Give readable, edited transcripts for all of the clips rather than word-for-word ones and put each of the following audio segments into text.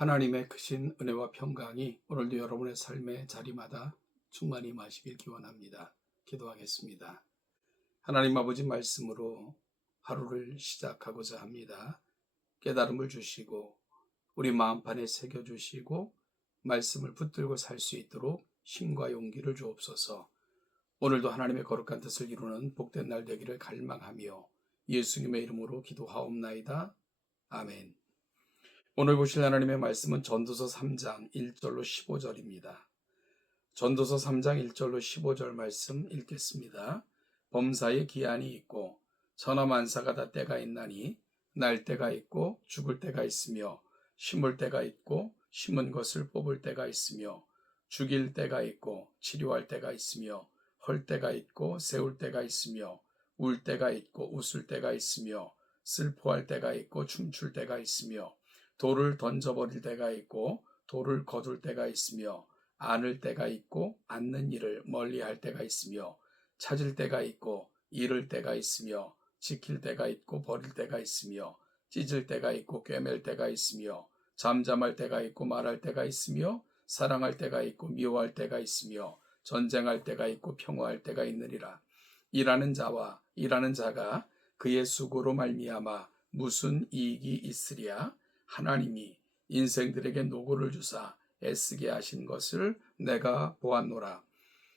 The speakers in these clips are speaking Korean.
하나님의 크신 은혜와 평강이 오늘도 여러분의 삶의 자리마다 충만히 임하시길 기원합니다. 기도하겠습니다. 하나님 아버지 말씀으로 하루를 시작하고자 합니다. 깨달음을 주시고 우리 마음판에 새겨주시고 말씀을 붙들고 살 수 있도록 힘과 용기를 주옵소서. 오늘도 하나님의 거룩한 뜻을 이루는 복된 날 되기를 갈망하며 예수님의 이름으로 기도하옵나이다. 아멘. 오늘 보실 하나님의 말씀은 전도서 3장 1절로 15절입니다. 전도서 3장 1절로 15절 말씀 읽겠습니다. 범사에 기한이 있고 천하만사가 다 때가 있나니 날 때가 있고 죽을 때가 있으며 심을 때가 있고 심은 것을 뽑을 때가 있으며 죽일 때가 있고 치료할 때가 있으며 헐 때가 있고 세울 때가 있으며 울 때가 있고 웃을 때가 있으며 슬퍼할 때가 있고 춤출 때가 있으며 돌을 던져버릴 때가 있고 돌을 거둘 때가 있으며 안을 때가 있고 앉는 일을 멀리할 때가 있으며 찾을 때가 있고 잃을 때가 있으며 지킬 때가 있고 버릴 때가 있으며 찢을 때가 있고 꿰맬 때가 있으며 잠잠할 때가 있고 말할 때가 있으며 사랑할 때가 있고 미워할 때가 있으며 전쟁할 때가 있고 평화할 때가 있느니라. 일하는 자와 일하는 자가 그의 수고로 말미암아 무슨 이익이 있으랴. 하나님이 인생들에게 노고를 주사 애쓰게 하신 것을 내가 보았노라.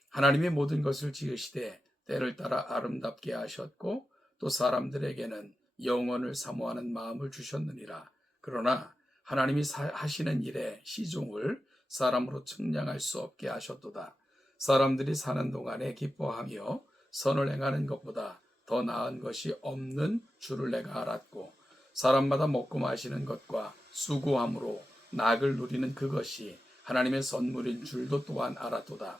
하나님이 모든 것을 지으시되 때를 따라 아름답게 하셨고 또 사람들에게는 영원을 사모하는 마음을 주셨느니라. 그러나 하나님이 하시는 일의 시종을 사람으로 측량할 수 없게 하셨도다. 사람들이 사는 동안에 기뻐하며 선을 행하는 것보다 더 나은 것이 없는 줄을 내가 알았고 사람마다 먹고 마시는 것과 수고함으로 낙을 누리는 그것이 하나님의 선물인 줄도 또한 알았도다.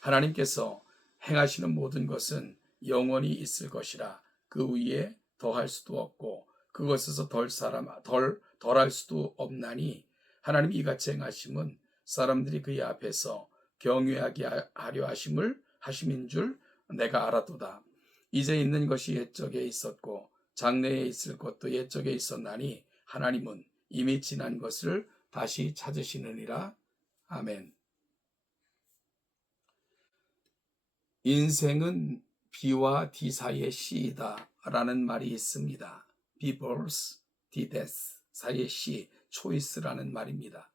하나님께서 행하시는 모든 것은 영원히 있을 것이라. 그 위에 더할 수도 없고 그것에서 덜할 수도 없나니 하나님이 이같이 행하심은 사람들이 그의 앞에서 경외하게 하려 하심인 줄 내가 알았도다. 이제 있는 것이 옛적에 있었고 장래에 있을 것도 옛적에 있었나니 하나님은 이미 지난 것을 다시 찾으시느니라. 아멘. 인생은 B와 D 사이의 시이다 라는 말이 있습니다. B birth, D death 사이의 시, 초이스라는 말입니다.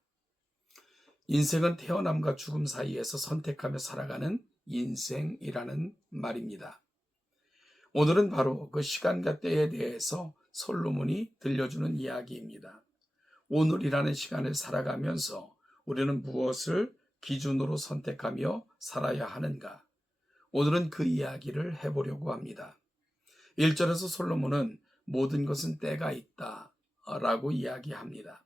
인생은 태어남과 죽음 사이에서 선택하며 살아가는 인생이라는 말입니다. 오늘은 바로 그 시간과 때에 대해서 솔로몬이 들려주는 이야기입니다. 오늘이라는 시간을 살아가면서 우리는 무엇을 기준으로 선택하며 살아야 하는가? 오늘은 그 이야기를 해보려고 합니다. 1절에서 솔로몬은 모든 것은 때가 있다 라고 이야기합니다.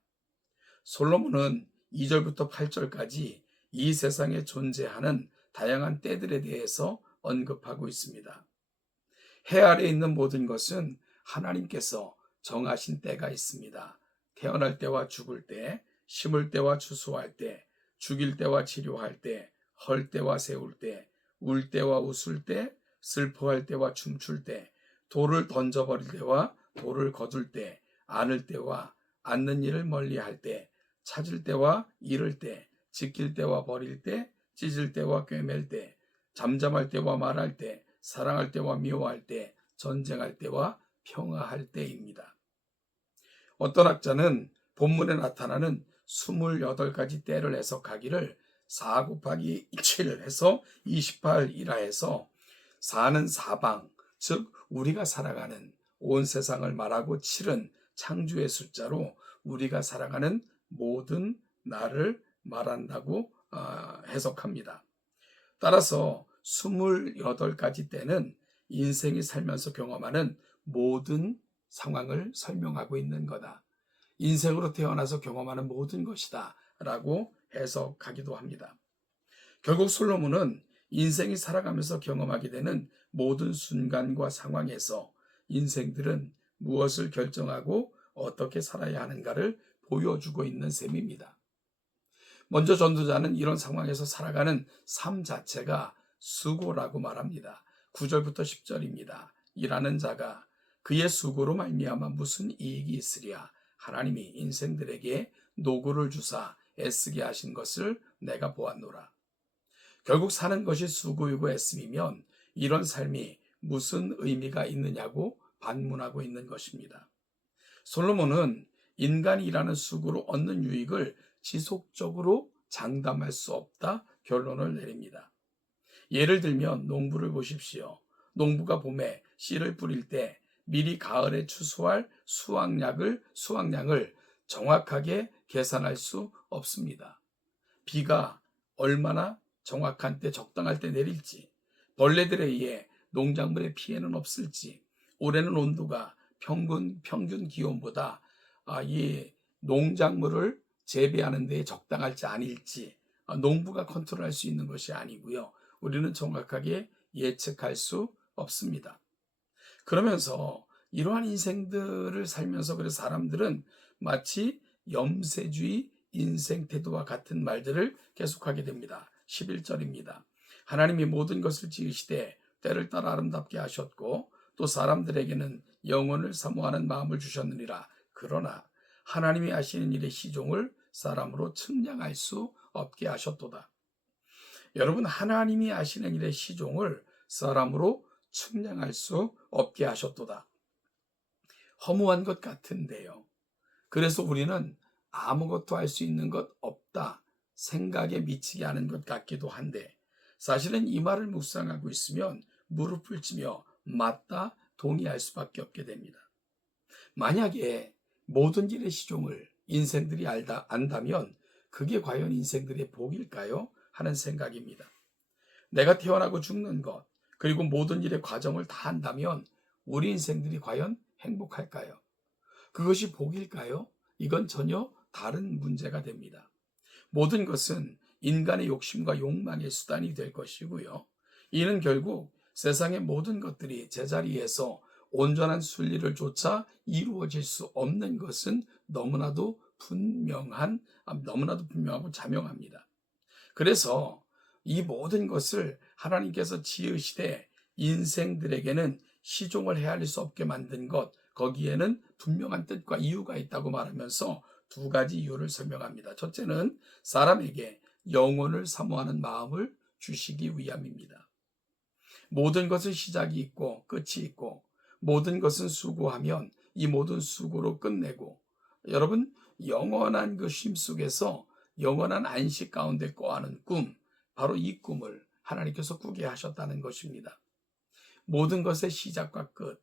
솔로몬은 2절부터 8절까지 이 세상에 존재하는 다양한 때들에 대해서 언급하고 있습니다. 해 아래에 있는 모든 것은 하나님께서 정하신 때가 있습니다. 태어날 때와 죽을 때, 심을 때와 추수할 때, 죽일 때와 치료할 때, 헐 때와 세울 때, 울 때와 웃을 때, 슬퍼할 때와 춤출 때, 돌을 던져버릴 때와 돌을 거둘 때, 안을 때와 앉는 일을 멀리할 때, 찾을 때와 잃을 때, 지킬 때와 버릴 때, 찢을 때와 꿰맬 때, 잠잠할 때와 말할 때, 사랑할 때와 미워할 때, 전쟁할 때와 평화할 때입니다. 어떤 학자는 본문에 나타나는 28가지 때를 해석하기를 4 곱하기 7 해서 28이라 해서 4는 사방, 즉 우리가 살아가는 온 세상을 말하고 7은 창조의 숫자로 우리가 살아가는 모든 날을 말한다고 해석합니다. 따라서 28가지 때는 인생이 살면서 경험하는 모든 상황을 설명하고 있는 거다. 인생으로 태어나서 경험하는 모든 것이다 라고 해석하기도 합니다. 결국 솔로몬은 인생이 살아가면서 경험하게 되는 모든 순간과 상황에서 인생들은 무엇을 결정하고 어떻게 살아야 하는가를 보여주고 있는 셈입니다. 먼저 전도자는 이런 상황에서 살아가는 삶 자체가 수고라고 말합니다. 9절부터 10절입니다. 일하는 자가 그의 수고로 말미암아 무슨 이익이 있으랴. 하나님이 인생들에게 노고를 주사 애쓰게 하신 것을 내가 보았노라. 결국 사는 것이 수고이고 애씀이면 이런 삶이 무슨 의미가 있느냐고 반문하고 있는 것입니다. 솔로몬은 인간이 일하는 수고로 얻는 유익을 지속적으로 장담할 수 없다 결론을 내립니다. 예를 들면 농부를 보십시오. 농부가 봄에 씨를 뿌릴 때 미리 가을에 추수할 수확량을 정확하게 계산할 수 없습니다. 비가 얼마나 정확한 때 적당할 때 내릴지, 벌레들에 의해 농작물의 피해는 없을지, 올해는 온도가 평균 기온보다 이 농작물을 재배하는 데 적당할지 아닐지 농부가 컨트롤할 수 있는 것이 아니고요. 우리는 정확하게 예측할 수 없습니다. 그러면서 이러한 인생들을 살면서 그래서 사람들은 마치 염세주의 인생 태도와 같은 말들을 계속하게 됩니다. 11절입니다. 하나님이 모든 것을 지으시되 때를 따라 아름답게 하셨고 또 사람들에게는 영혼을 사모하는 마음을 주셨느니라. 그러나 하나님이 하시는 일의 시종을 사람으로 측량할 수 없게 하셨도다. 여러분, 하나님이 하시는 일의 시종을 사람으로 측량할 수 없게 하셨도다. 허무한 것 같은데요. 그래서 우리는 아무것도 할 수 있는 것 없다 생각에 미치게 하는 것 같기도 한데, 사실은 이 말을 묵상하고 있으면 무릎을 치며 맞다 동의할 수밖에 없게 됩니다. 만약에 모든 일의 시종을 인생들이 안다면 그게 과연 인생들의 복일까요? 하는 생각입니다. 내가 태어나고 죽는 것, 그리고 모든 일의 과정을 다 안다면 우리 인생들이 과연 행복할까요? 그것이 복일까요? 이건 전혀 다른 문제가 됩니다. 모든 것은 인간의 욕심과 욕망의 수단이 될 것이고요. 이는 결국 세상의 모든 것들이 제자리에서 온전한 순리를 조차 이루어질 수 없는 것은 너무나도 분명하고 자명합니다. 그래서 이 모든 것을 하나님께서 지으시되 인생들에게는 시종을 헤아릴 수 없게 만든 것, 거기에는 분명한 뜻과 이유가 있다고 말하면서 두 가지 이유를 설명합니다. 첫째는 사람에게 영혼을 사모하는 마음을 주시기 위함입니다. 모든 것은 시작이 있고 끝이 있고 모든 것은 수고하면 이 모든 수고로 끝내고, 여러분, 영원한 그 쉼 속에서 영원한 안식 가운데 거하는 꿈, 바로 이 꿈을 하나님께서 꾸게 하셨다는 것입니다. 모든 것의 시작과 끝,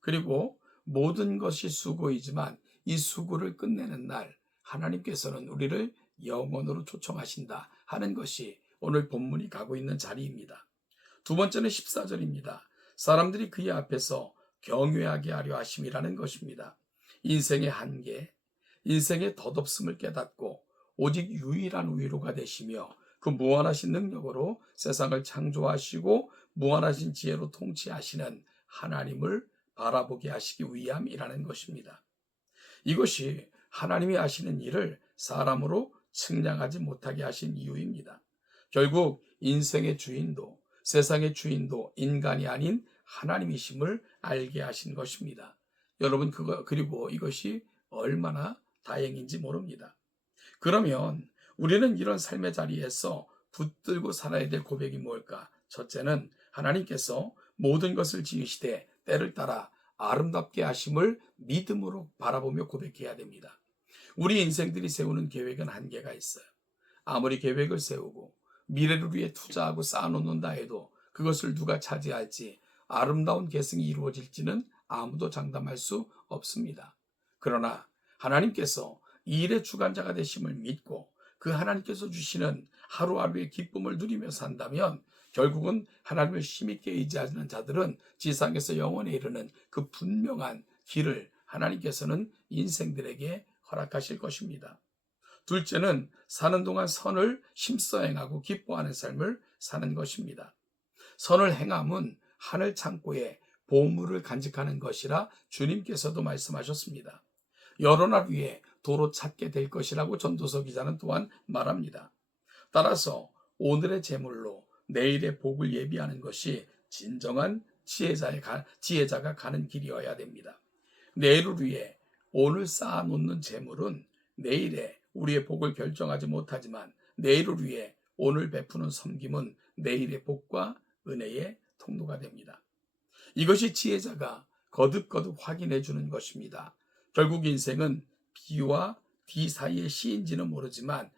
그리고 모든 것이 수고이지만 이 수고를 끝내는 날 하나님께서는 우리를 영원으로 초청하신다 하는 것이 오늘 본문이 가고 있는 자리입니다. 두 번째는 14절입니다. 사람들이 그의 앞에서 경외하게 하려 하심이라는 것입니다. 인생의 한계, 인생의 덧없음을 깨닫고 오직 유일한 위로가 되시며 그 무한하신 능력으로 세상을 창조하시고 무한하신 지혜로 통치하시는 하나님을 바라보게 하시기 위함이라는 것입니다. 이것이 하나님이 하시는 일을 사람으로 측량하지 못하게 하신 이유입니다. 결국 인생의 주인도 세상의 주인도 인간이 아닌 하나님이심을 알게 하신 것입니다. 여러분, 그리고 이것이 얼마나 다행인지 모릅니다. 그러면 우리는 이런 삶의 자리에서 붙들고 살아야 될 고백이 뭘까? 첫째는 하나님께서 모든 것을 지으시되 때를 따라 아름답게 하심을 믿음으로 바라보며 고백해야 됩니다. 우리 인생들이 세우는 계획은 한계가 있어요. 아무리 계획을 세우고 미래를 위해 투자하고 쌓아놓는다 해도 그것을 누가 차지할지, 아름다운 계승이 이루어질지는 아무도 장담할 수 없습니다. 그러나 하나님께서 이 일의 주관자가 되심을 믿고 그 하나님께서 주시는 하루하루의 기쁨을 누리며 산다면 결국은 하나님을 힘있게 의지하는 자들은 지상에서 영원에 이르는 그 분명한 길을 하나님께서는 인생들에게 허락하실 것입니다. 둘째는 사는 동안 선을 힘써 행하고 기뻐하는 삶을 사는 것입니다. 선을 행함은 하늘 창고에 보물을 간직하는 것이라 주님께서도 말씀하셨습니다. 여러 날 위에 도로 찾게 될 것이라고 전도서 기자는 또한 말합니다. 따라서 오늘의 재물로 내일의 복을 예비하는 것이 진정한 지혜자가 가는 길이어야 됩니다. 내일을 위해 오늘 쌓아놓는 재물은 내일에 우리의 복을 결정하지 못하지만 내일을 위해 오늘 베푸는 섬김은 내일의 복과 은혜의 통로가 됩니다. 이것이 지혜자가 거듭거듭 확인해 주는 것입니다. 결국 인생은 B와 D 사이의 시인지는 모르지만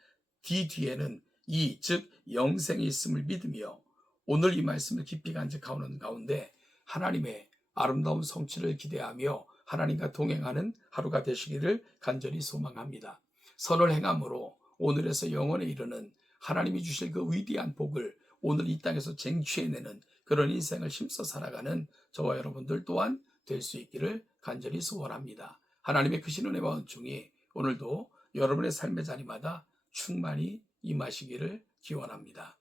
D 뒤에는 이, 즉 영생이 있음을 믿으며 오늘 이 말씀을 깊이 간직하는 가운데 하나님의 아름다운 성취를 기대하며 하나님과 동행하는 하루가 되시기를 간절히 소망합니다. 선을 행함으로 오늘에서 영원에 이르는 하나님이 주실 그 위대한 복을 오늘 이 땅에서 쟁취해내는 그런 인생을 힘써 살아가는 저와 여러분들 또한 될 수 있기를 간절히 소원합니다. 하나님의 크신 은혜와 은총이 오늘도 여러분의 삶의 자리마다 충만히 임하시기를 기원합니다.